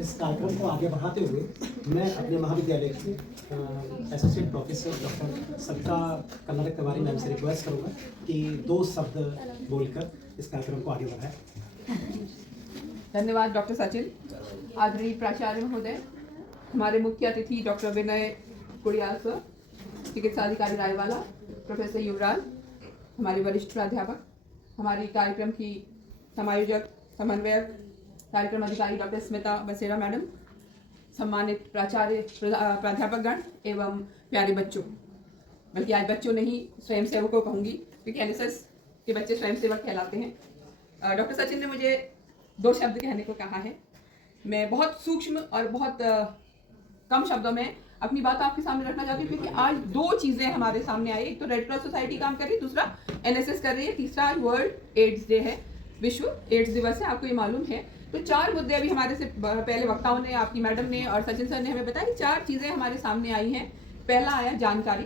इस कार्यक्रम को आगे बढ़ाते हुए मैं अपने महाविद्यालय के associate professor doctor Savita Kannada Tiwari ma'am से रिक्वेस्ट करूँगा कि 2 शब्द बोलकर इस कार्यक्रम को आगे बढ़ाएं। धन्यवाद डॉक्टर सचिन। आदरणीय प्राचार्य महोदय, हमारे मुख्य अतिथि डॉक्टर विनय कुड़ियाल सर, चिकित्सा अधिकारी रायवाला, प्रोफेसर युवराज, हमारे वरिष्ठ प्राध्यापक, हमारी कार्यक्रम की समायोजक समन्वयक कार्यक्रम अधिकारी डॉक्टर स्मिता बसेरा मैडम, सम्मानित प्राचार्य प्राध्यापकगण एवं प्यारे बच्चों, बल्कि आज बच्चों नहीं स्वयंसेवकों कहूँगी, क्योंकि एनएसएस के बच्चे स्वयंसेवक कहलाते हैं। डॉक्टर सचिन ने मुझे 2 शब्द कहने को कहा है। मैं बहुत सूक्ष्म और बहुत कम शब्दों में अपनी बात आपके सामने रखना चाहती हूँ, क्योंकि आज 2 चीज़ें हमारे सामने आई। एक तो रेड क्रॉस सोसाइटी काम कर रही है, दूसरा एनएसएस कर रही है, तीसरा आज वर्ल्ड एड्स डे है, विश्व एड्स दिवस है, आपको ये मालूम है। तो 4 मुद्दे अभी हमारे से पहले वक्ताओं ने, आपकी मैडम ने और सचिन सर ने हमें बताया कि 4 चीज़ें हमारे सामने आई हैं। पहला आया जानकारी,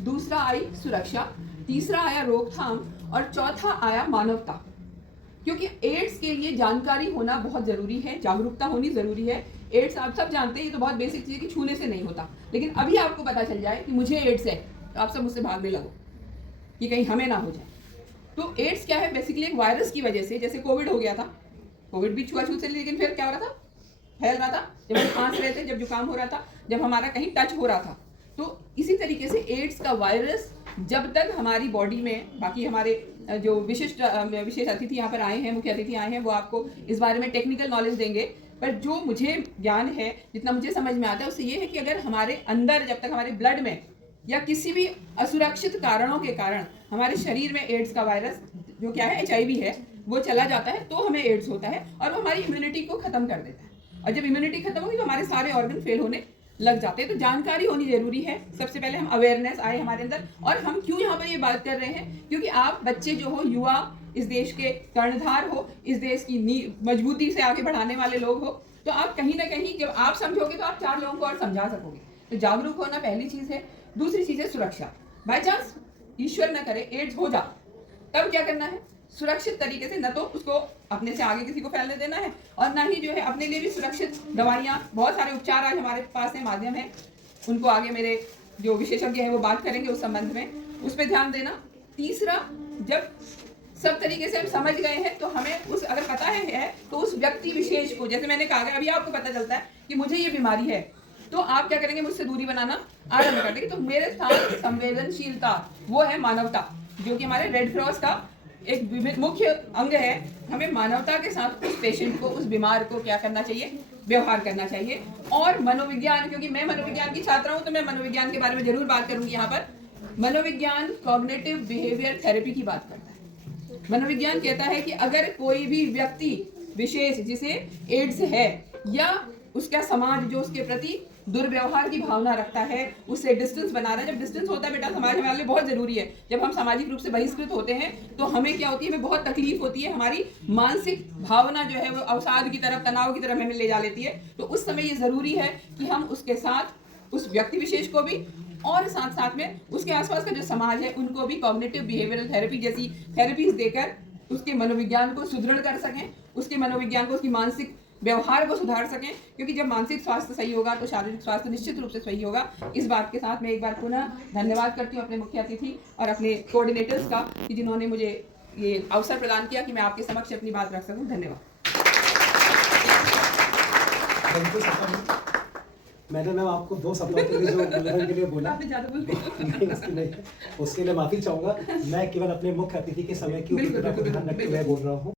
दूसरा आई सुरक्षा, तीसरा आया रोकथाम और चौथा आया मानवता। क्योंकि एड्स के लिए जानकारी होना बहुत ज़रूरी है, जागरूकता होनी ज़रूरी है। एड्स आप सब जानते हैं, ये तो बहुत बेसिक चीज़ है कि छूने से नहीं होता, लेकिन अभी आपको पता चल जाए कि मुझे एड्स है तो आप सब मुझसे भागने लगो कि कहीं हमें ना हो जाए। तो एड्स क्या है? बेसिकली एक वायरस की वजह से, जैसे कोविड हो गया था, कोविड भी छुआछूत से, लेकिन फिर क्या हो रहा था? फैल रहा था, जब हम खांस रहे थे, जब जुकाम हो रहा था, जब हमारा कहीं टच हो रहा था। तो इसी तरीके से एड्स का वायरस जब तक हमारी बॉडी में, बाकी हमारे जो विशेष अतिथि यहाँ पर आए हैं, मुख्य अतिथि आए हैं, वो आपको इस बारे में टेक्निकल नॉलेज देंगे। पर जो मुझे ज्ञान है, जितना मुझे समझ में आता है, उससे ये है कि अगर हमारे अंदर, जब तक हमारे ब्लड में या किसी भी असुरक्षित कारणों के कारण हमारे शरीर में एड्स का वायरस, जो क्या है HIV है, वो चला जाता है, तो हमें एड्स होता है और वो हमारी इम्यूनिटी को ख़त्म कर देता है। और जब इम्यूनिटी खत्म होगी तो हमारे सारे ऑर्गन फेल होने लग जाते हैं। तो जानकारी होनी जरूरी है। सबसे पहले हम अवेयरनेस आए हमारे अंदर। और हम क्यों यहाँ पर ये बात कर रहे हैं? क्योंकि आप बच्चे जो हो, युवा, इस देश के कर्णधार हो, इस देश की मजबूती से आगे बढ़ाने वाले लोग हो, तो आप कहीं ना कहीं जब आप समझोगे तो आप 4 लोगों को और समझा सकोगे। तो जागरूक होना पहली चीज़ है। दूसरी चीज़ है सुरक्षा। बाई चांस ईश्वर न करे एड्स हो जा, तब क्या करना है? सुरक्षित तरीके से, न तो उसको अपने से आगे किसी को फैलने देना है, और ना ही जो है अपने लिए भी सुरक्षित दवाइयाँ, बहुत सारे उपचार आज हमारे पास है, माध्यम है, उनको आगे मेरे जो विशेषज्ञ हैं वो बात करेंगे उस संबंध में, उस पर ध्यान देना। तीसरा, जब सब तरीके से हम समझ गए हैं तो हमें उस, अगर पता है तो उस व्यक्ति विशेष को, जैसे मैंने कहा, अभी आपको पता चलता है कि मुझे ये बीमारी है, तो आप क्या करेंगे? मुझसे दूरी बनाना आरंभ कर देंगे। तो मेरे साथ संवेदनशीलता, वो है मानवता, जो कि हमारे रेड क्रॉस का एक मुख्य अंग है। हमें मानवता के साथ उस पेशेंट को, उस बीमार को क्या करना चाहिए? व्यवहार करना चाहिए। और मनोविज्ञान, क्योंकि मैं मनोविज्ञान की छात्रा हूँ, तो मैं मनोविज्ञान के बारे में जरूर बात करूंगी यहाँ पर। मनोविज्ञान कॉग्निटिव बिहेवियर थेरेपी की बात करता है। मनोविज्ञान कहता है कि अगर कोई भी व्यक्ति विशेष जिसे एड्स है, या उसका समाज जो उसके प्रति दुर्व्यवहार की भावना रखता है, उससे डिस्टेंस बना रहा है। जब डिस्टेंस होता है बेटा, समाज हमारे लिए बहुत जरूरी है। जब हम सामाजिक रूप से बहिष्कृत होते हैं तो हमें क्या होती है? हमें बहुत तकलीफ होती है। हमारी मानसिक भावना जो है वो अवसाद की तरफ, तनाव की तरफ हमें ले जा लेती है। तो उस समय ये जरूरी है कि हम उसके साथ, उस व्यक्ति विशेष को भी, और साथ साथ में उसके आसपास का जो समाज है उनको भी कॉग्निटिव बिहेवियरल थेरेपी जैसी थेरेपीज देकर उसके मनोविज्ञान को सुदृढ़ कर सकें, उसके मनोविज्ञान को, उसकी मानसिक व्यवहार को सुधार सकें। क्योंकि जब मानसिक स्वास्थ्य सही होगा तो शारीरिक स्वास्थ्य निश्चित रूप से सही होगा। इस बात के साथ मैं एक बार पुनः धन्यवाद करती हूँ अपने मुख्य अतिथि और अपने कोऑर्डिनेटर्स का, कि जिन्होंने मुझे ये अवसर प्रदान किया कि मैं आपके समक्ष अपनी बात रख सकूँ। धन्यवाद। मैडम, मैं आपको 2 शब्दों के लिए जो बोलने के लिए बोला, नहीं, उसके लिए माफी चाहूंगा। मैं केवल अपने मुख्य अतिथि के समय की ध्यान रखते हुए बोल रहा हूँ।